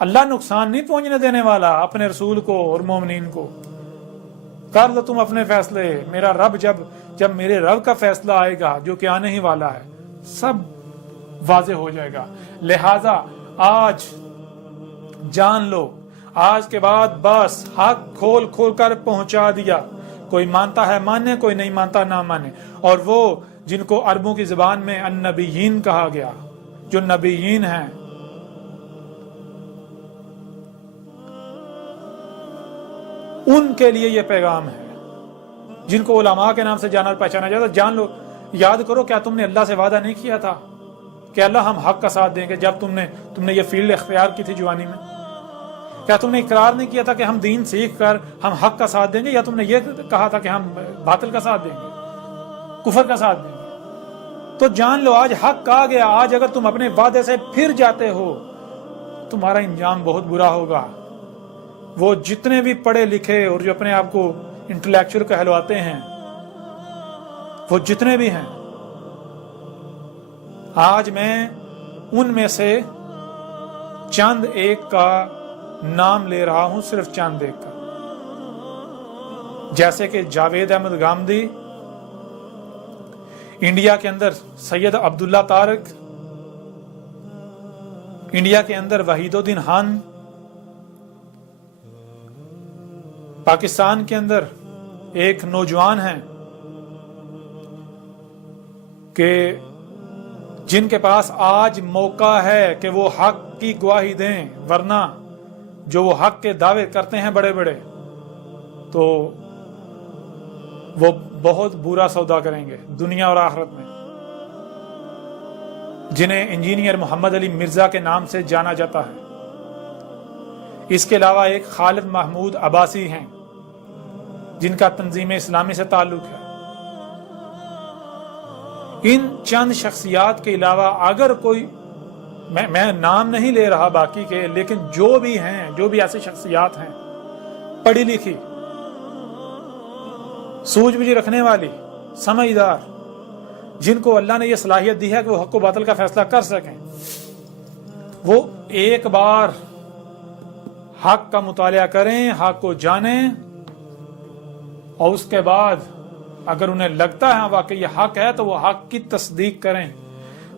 اللہ نقصان نہیں پہنچنے دینے والا اپنے رسول کو اور مومنین کو. کر لو تم اپنے فیصلے. میرا رب جب میرے رب کا فیصلہ آئے گا جو کہ آنے ہی والا ہے, سب واضح ہو جائے گا. لہذا آج جان لو, آج کے بعد بس حق کھول کھول کر پہنچا دیا. کوئی مانتا ہے مانے, کوئی نہیں مانتا نہ مانے. اور وہ جن کو عربوں کی زبان میں النبیین کہا گیا, جو نبیین ہیں, ان کے لیے یہ پیغام ہے. جن کو علماء کے نام سے جانا اور پہچانا جاتا, جان لو, یاد کرو, کیا تم نے اللہ سے وعدہ نہیں کیا تھا کہ اللہ ہم حق کا ساتھ دیں گے؟ جب تم نے یہ فیلڈ اختیار کی تھی جوانی میں, کیا تم نے اقرار نہیں کیا تھا کہ ہم دین سیکھ کر ہم حق کا ساتھ دیں گے؟ یا تم نے یہ کہا تھا کہ ہم باطل کا ساتھ دیں گے, کفر کا ساتھ دیں گے؟ تو جان لو آج حق آ گیا. آج اگر تم اپنے وعدے سے پھر جاتے ہو, تمہارا انجام بہت برا ہوگا. وہ جتنے بھی پڑھے لکھے اور جو اپنے آپ کو انٹلیکچوئل کہلواتے ہیں, وہ جتنے بھی ہیں, آج میں ان میں سے چند ایک کا نام لے رہا ہوں, صرف چند ایک کا. جیسے کہ جاوید احمد گامدی, انڈیا کے اندر سید عبداللہ طارق, انڈیا کے اندر وحید الدین خان, پاکستان کے اندر ایک نوجوان ہیں کہ جن کے پاس آج موقع ہے کہ وہ حق کی گواہی دیں, ورنہ جو وہ حق کے دعوے کرتے ہیں بڑے بڑے, تو وہ بہت برا سودا کریں گے دنیا اور آخرت میں. جنہیں انجینئر محمد علی مرزا کے نام سے جانا جاتا ہے. اس کے علاوہ ایک خالد محمود عباسی ہیں جن کا تنظیم اسلامی سے تعلق ہے. ان چند شخصیات کے علاوہ اگر کوئی, میں نام نہیں لے رہا باقی کے, لیکن جو بھی ہیں, جو بھی ایسی شخصیات ہیں پڑھی لکھی, سوجھ بوجھ رکھنے والی, سمجھدار, جن کو اللہ نے یہ صلاحیت دی ہے کہ وہ حق و باطل کا فیصلہ کر سکیں, وہ ایک بار حق کا مطالعہ کریں, حق کو جانیں, اور اس کے بعد اگر انہیں لگتا ہے واقعی یہ حق ہے تو وہ حق کی تصدیق کریں.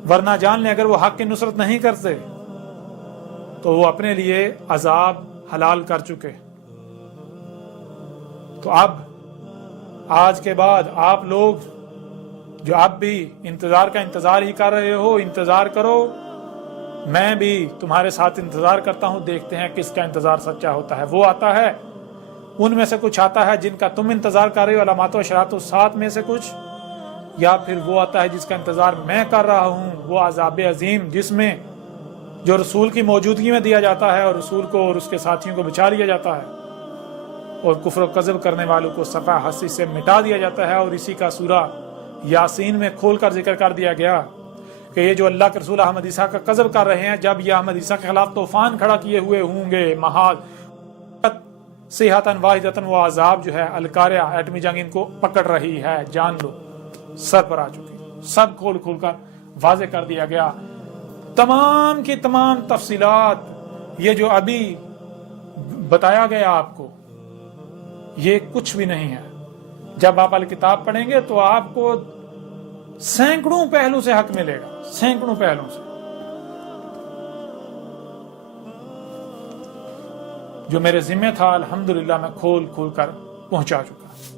ورنہ جان لیں اگر وہ حق کی نصرت نہیں کرتے تو وہ اپنے لیے عذاب حلال کر چکے. تو اب آج کے بعد آپ لوگ جو اب بھی انتظار ہی کر رہے ہو, انتظار کرو. میں بھی تمہارے ساتھ انتظار کرتا ہوں, دیکھتے ہیں کس کا انتظار سچا ہوتا ہے. وہ آتا ہے, ان میں سے کچھ آتا ہے جن کا تم انتظار کر رہے ہو, علامات و اشراط و سات میں سے کچھ, یا پھر وہ آتا ہے جس کا انتظار میں کر رہا ہوں, وہ عذاب عظیم جس میں جو رسول کی موجودگی میں دیا جاتا ہے اور رسول کو اور اس کے ساتھیوں کو بچا لیا جاتا ہے, اور کفر و کذب کرنے والوں کو صفحہ ہستی سے مٹا دیا جاتا ہے. اور اسی کا سورہ یاسین میں کھول کر ذکر کر دیا گیا کہ یہ جو اللہ کے رسول احمد عیسیٰ کا کذب کر رہے ہیں, جب یہ احمد عیسیٰ کے خلاف طوفان کھڑا کیے ہوئے ہوں گے, محال صیحۃ واحدۃ, وہ عذاب جو ہے القاریہ ایٹمی جنگ ان کو پکڑ رہی ہے, جان لو سر پر آ چکی. سب کھول کھول کر واضح کر دیا گیا, تمام کی تمام تفصیلات. یہ جو ابھی بتایا گیا آپ کو, یہ کچھ بھی نہیں ہے. جب آپ الکتاب پڑھیں گے تو آپ کو سینکڑوں پہلو سے حق ملے گا, سینکڑوں پہلو سے, جو میرے ذمہ تھا الحمدللہ میں کھول کھول کر پہنچا چکا.